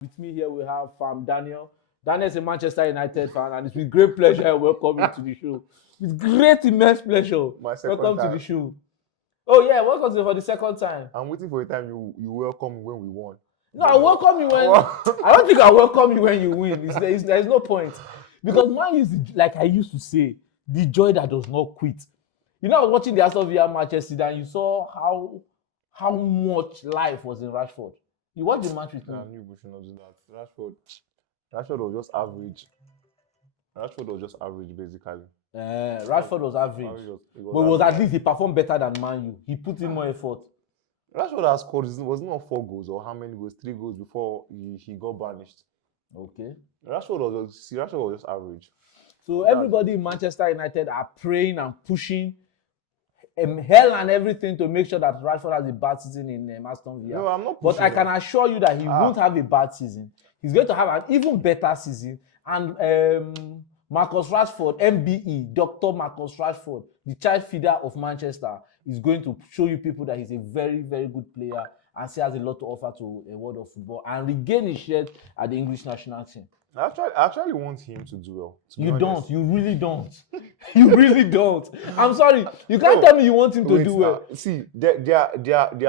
With me here we have Daniel. Daniel is a Manchester United fan, and it's with great pleasure I welcome you to the show. With great immense pleasure. My second Welcome time. to the show. Oh yeah, welcome to for the second time. I'm waiting for a time you welcome me when we won. No, I welcome you when I don't think I welcome you when you win. There's no point. Because man is like I used to say, the joy that does not quit. You know, I was watching the Aston Villa match yesterday and you saw how much life was in Rashford. You watched the match with me. I knew we should not do that. Rashford was just average. Rashford was just average, basically. Rashford was average. But at least he performed better than Man U. He put in more effort. Rashford has scored, was not 4 goals or how many goals? 3 goals before he got banished. Okay. Rashford was just average. So everybody in Manchester United are praying and pushing hell and everything to make sure that Rashford has a bad season in Aston Villa. No, I'm not pushing. But I can assure you that he won't have a bad season. He's going to have an even better season. And Marcus Rashford, MBE, Dr. Marcus Rashford, the child feeder of Manchester, is going to show you people that he's a very, very good player and still has a lot to offer to a world of football and regain his shirt at the English national team. I actually want him to do well. You don't. You really don't. You really don't. I'm sorry. You can't tell me you want him to do well. See, there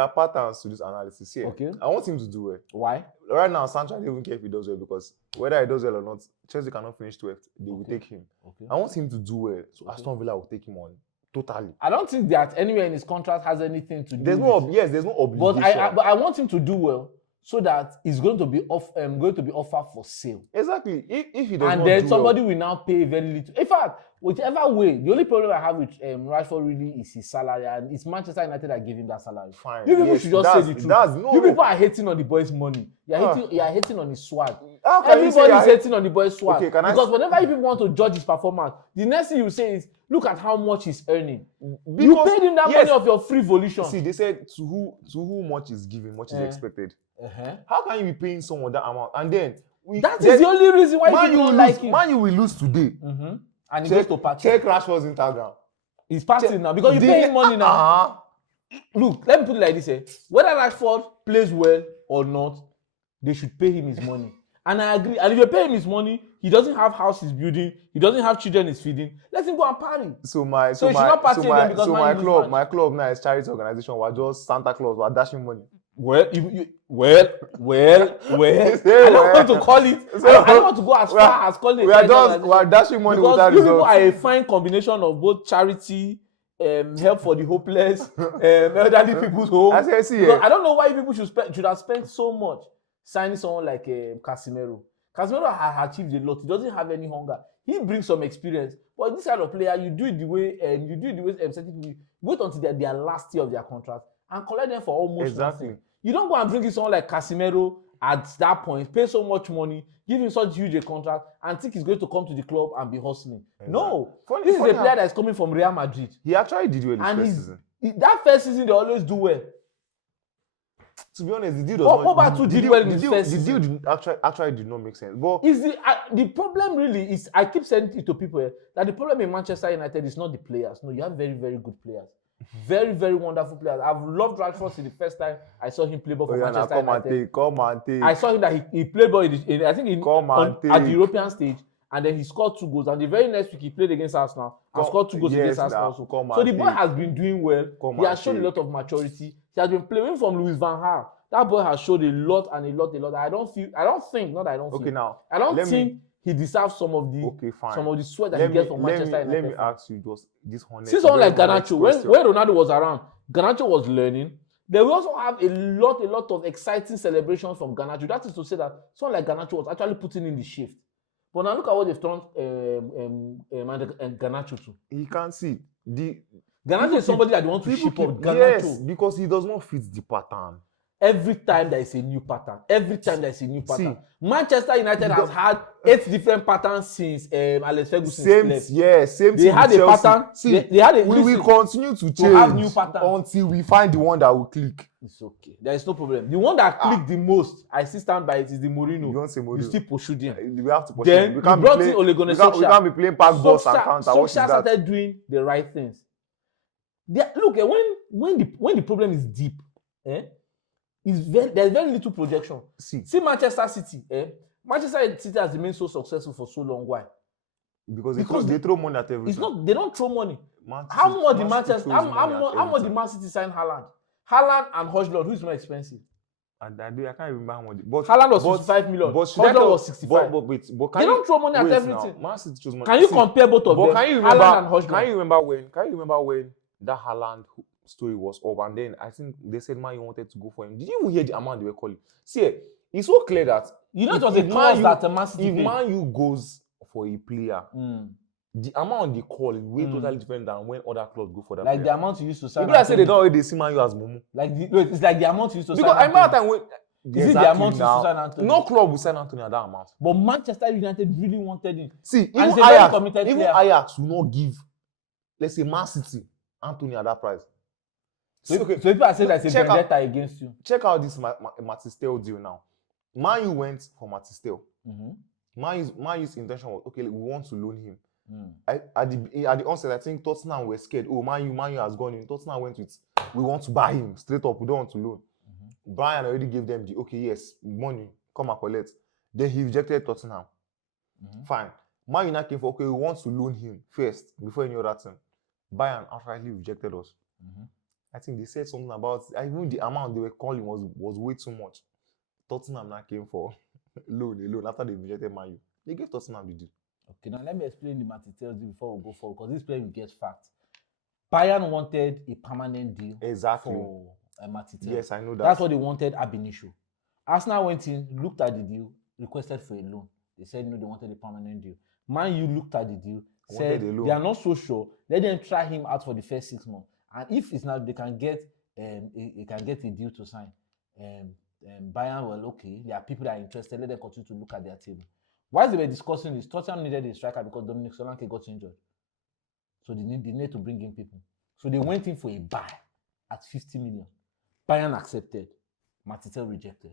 are patterns to this analysis here. Okay. I want him to do well. Why? Right now, Sancho, I don't even care if he does well because whether he does well or not, Chelsea cannot finish 12th. They will take him. Okay. I want him to do well, so Aston Villa will take him on. Totally. I don't think that anywhere in his contract has anything to do there's with there's no obligation. But I want him to do well so that he's going to be offered for sale. Exactly. If he does and not then do somebody well, will now pay very little. In fact, whichever way, the only problem I have with Rashford really is his salary, and it's Manchester United that give him that salary. Fine. You people should just say the truth. You people are hating on the boy's money. You are hating on his swag. Everybody is hating on the boy's swag. Okay, because whenever you people want to judge his performance, the next thing you say is, look at how much he's earning. Because, you paid him that money of your free volition. See, they said to who much is given, much is expected. How can you be paying someone that amount? And then that is the only reason why you don't like him. Man, you will lose today. And he goes to party. Check Rashford's Instagram. He's partying now because you pay him money now. Look, let me put it like this: whether Rashford plays well or not, they should pay him his money. And I agree. And if you pay him his money, he doesn't have house he's building, he doesn't have children he's feeding. Let him go and party. My club now is charity organization. We're just Santa Claus. We're dashing money. Well, I don't want to call it. I don't want to go as far as calling it. We're dashing money without results. You people are a fine combination of both charity, help for the hopeless, elderly people's home. I don't know why people should have spent so much signing someone like Casemiro. Casemiro has achieved a lot. He doesn't have any hunger. He brings some experience. But this kind of player, you do it the way certain people wait until their last year of their contract and collect them for almost nothing. You don't go and bring in someone like Casemiro at that point, pay so much money, give him such huge a contract, and think he's going to come to the club and be hustling. Exactly. No. This is a player that is coming from Real Madrid. He actually did well in his first season. That first season, they always do well. To be honest, the deal does not... did well in his first season. The deal actually did not make sense. But the problem really is, I keep saying it to people, that the problem in Manchester United is not the players. No, you have very, very good players. Very, very wonderful players. I've loved Rashford since the first time I saw him play ball for Manchester United. Come and take. I saw him that he played ball at the European stage, and then he scored 2 goals. And the very next week he played against Arsenal and scored 2 goals against Arsenal. So the boy has been doing well. He has shown a lot of maturity. He has been playing from Louis van Gaal. That boy has showed a lot. I don't think he deserves some of the sweat that he gets from Manchester United. Let me ask you just this honest. See someone like Garnacho, when Ronaldo was around, Garnacho was learning. They will also have a lot of exciting celebrations from Garnacho. That is to say that someone like Garnacho was actually putting in the shift. But now look at what they've turned Garnacho to. He can't see. Garnacho is somebody that they want to ship up. Garnacho. Yes, because he does not fit the pattern. Every time there is a new pattern. See, Manchester United has had 8 different patterns since Alex Ferguson left. Same they had a pattern. We will continue to change have new patterns until we find the one that will click. It's okay. There is no problem. The one that clicked the most, I still stand by it, is the Mourinho. You don't say Mourinho. You still pursue him. We have to pursue him. We brought in Ole Gunnar Solskjaer. We can't be playing pass balls and counter. Solskjaer started doing the right things. Look, when the problem is deep, There's very little projection. See Manchester City. Manchester City has remained so successful for so long. Why? Because they throw money at everything. They don't throw money. How much did Man City sign Haaland? Haaland and Højlund, who is more expensive? I can't remember how much. But Haaland was 55 million. Højlund was 65. But they don't throw money at everything. Man City chose money. Can you compare both of them? Haaland and Højlund. Can you remember when that Haaland story was up, and then I think they said Man U wanted to go for him? Did you even hear the amount they were calling? See, it's so clear that it was a clause that Man City if Man U goes for a player, the amount they call is way totally different than when other clubs go for that. Like player. the amount you used to sign. People that say they don't already see Man U as Momo. It's like the amount you used to sign. Because I remember time when is it the amount you used to sign Anthony? No club will sign Anthony at that amount. But Manchester United really wanted him. See, even Ajax will not give, let's say, Man City Anthony at that price. So people are saying that's a vendetta against you. Check out this Matistel deal now. Man U went for Matistel. Man U's intention was, okay, we want to loan him. At the onset, I think Tottenham were scared. Oh, Man U has gone in. Tottenham went with, we want to buy him straight up. We don't want to loan. Brian already gave them the, okay, yes, money, come and collect. Then he rejected Tottenham. Fine. Man U now came for, okay, we want to loan him first before any other thing. Bayern outrightly rejected us. I think they said something about, even the amount they were calling was way too much. Tottenham now came for loan after they rejected Man U. They gave Tottenham the deal. Okay, now let me explain the Matistel deal before we go forward, because this player will get fact. Bayern wanted a permanent deal for Matistel. Yes, I know that. That's what they wanted ab initio. Arsenal went in, looked at the deal, requested for a loan. They said no, they wanted a permanent deal. Man U looked at the deal, said they are not so sure. Let them try him out for the first 6 months. And if it's not, they can get a deal to sign. Bayern, well, okay, there are people that are interested. Let them continue to look at their table. While they were discussing this, Tottenham needed a striker because Dominic Solanke got injured. So they need to bring in people. So they went in for a buy at 50 million. Bayern accepted. Matistel rejected.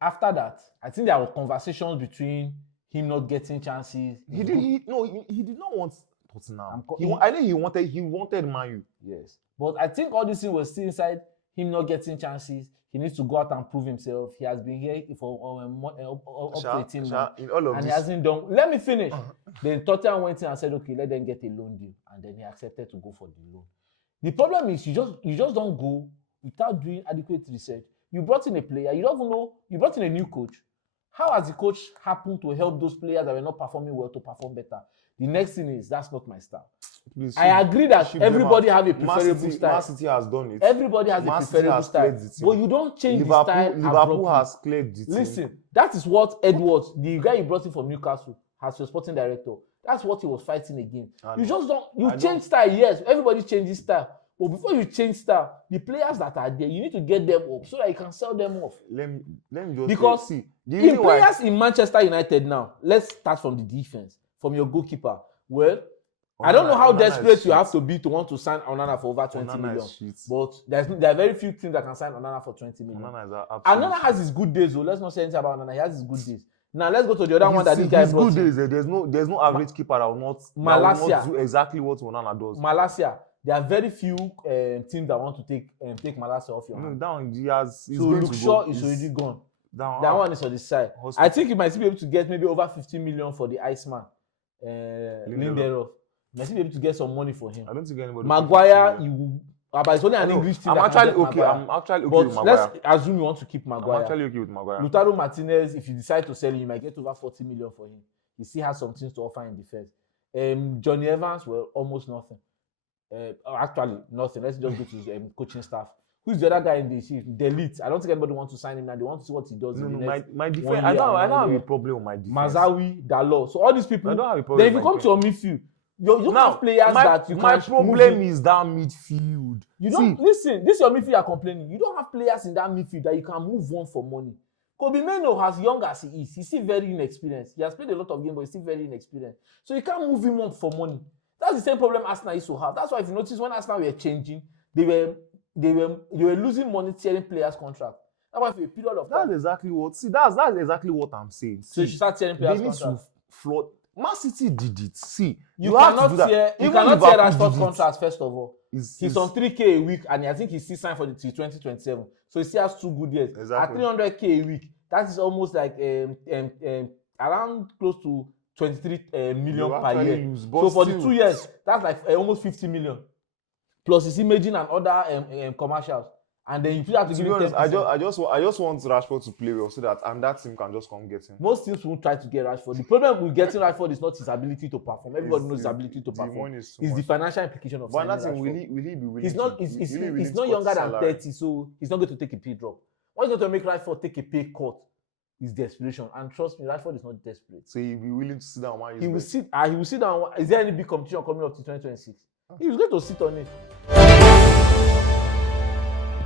After that, I think there were conversations between him not getting chances. He did not want Tottenham. I think he wanted Man U. Yes. But I think all this thing was still inside him not getting chances. He needs to go out and prove himself. He has been here for up to 18 months. And he hasn't done. Let me finish. Then Tottenham went in and said, okay, let them get a loan deal. And then he accepted to go for the loan. The problem is you just don't go without doing adequate research. You brought in a player. You don't even know. You brought in a new coach. How has the coach happened to help those players that were not performing well to perform better? The next thing is, that's not my style. Please, I agree that everybody have a preferable style. Man City has done it. Everybody has a preferable style. But you don't change the style. Liverpool has cleared the team. Listen, that is what Edwards, the guy you brought in from Newcastle, as your sporting director, that's what he was fighting against. You just don't, you change style, yes. Everybody changes style. But before you change style, the players that are there, you need to get them up so that you can sell them off. Let me just because see, in players in Manchester United now, let's start from the defense, from your goalkeeper. Well, I don't know how desperate you have to be to want to sign Onana for over 20 million. But there are very few teams that can sign Onana for 20 million. Onana has his good days, though. Let's not say anything about Onana. He has his good days. Now let's go to the other one that this guy brought. His good days, there's no average keeper that will not do exactly what Onana does. Malacia. There are very few teams that want to take Malacia off your hand. No, down he has. So Luke Shaw is already gone. That one is on the side. I think you might still be able to get maybe over 50 million for the Iceman, Lindelof. You might still be able to get some money for him. I don't think anybody. Maguire, but it's only an English team. I'm actually okay with Maguire. Let's assume you want to keep Maguire. I'm actually okay with Maguire. Lautaro Martinez, if you decide to sell him, you might get over 40 million for him. He still has some things to offer in defense. Johnny Evans, well, almost nothing. Actually, nothing. Let's just go to the coaching staff. Who's the other guy in the chief? Delete. I don't think anybody wants to sign him now. They want to see what he does. No, my defense. I don't have a problem with my defense. Mazawi, Dalot. So all these people. I don't have a problem. Then if you come to your midfield, you don't have players that you can. My problem is that midfield. You don't listen. This is your midfield you're complaining. You don't have players in that midfield that you can move on for money. Kobe Meno, as young as he is, he's still very inexperienced. He has played a lot of games, but he's still very inexperienced. So you can't move him on for money. That's the same problem Arsenal used to have. That's why if you notice when Arsenal were changing, they were losing money tearing players' contract. That's why for a period of time. That's exactly what I'm saying. So you should start tearing players' contract. They need to flood. Man City did it. See, you have to cannot do that. tear Rashford's contract first of all. He's on 3k a week, and I think he's still signed for the till 2027. So he still has 2 good years. Exactly. At 300k a week, that is almost like around close to 23 million per year. So for the 2 years, that's like almost 50 million. Plus his imaging and other commercials. And then you have to give him 10%. I just want Rashford to play well so that that team can just come get him. Most teams won't try to get Rashford. The problem with getting Rashford is not his ability to perform. Everybody knows his ability to perform. It's the financial implication of signing Rashford. Will he be willing? He's not younger than 30, so he's not going to take a pay drop. What's going to make Rashford take a pay cut is desperation. And trust me, Rashford is not desperate. So he'll be willing to sit down while he will sit down. Is there any big competition coming up to 2026? He was going to sit on it.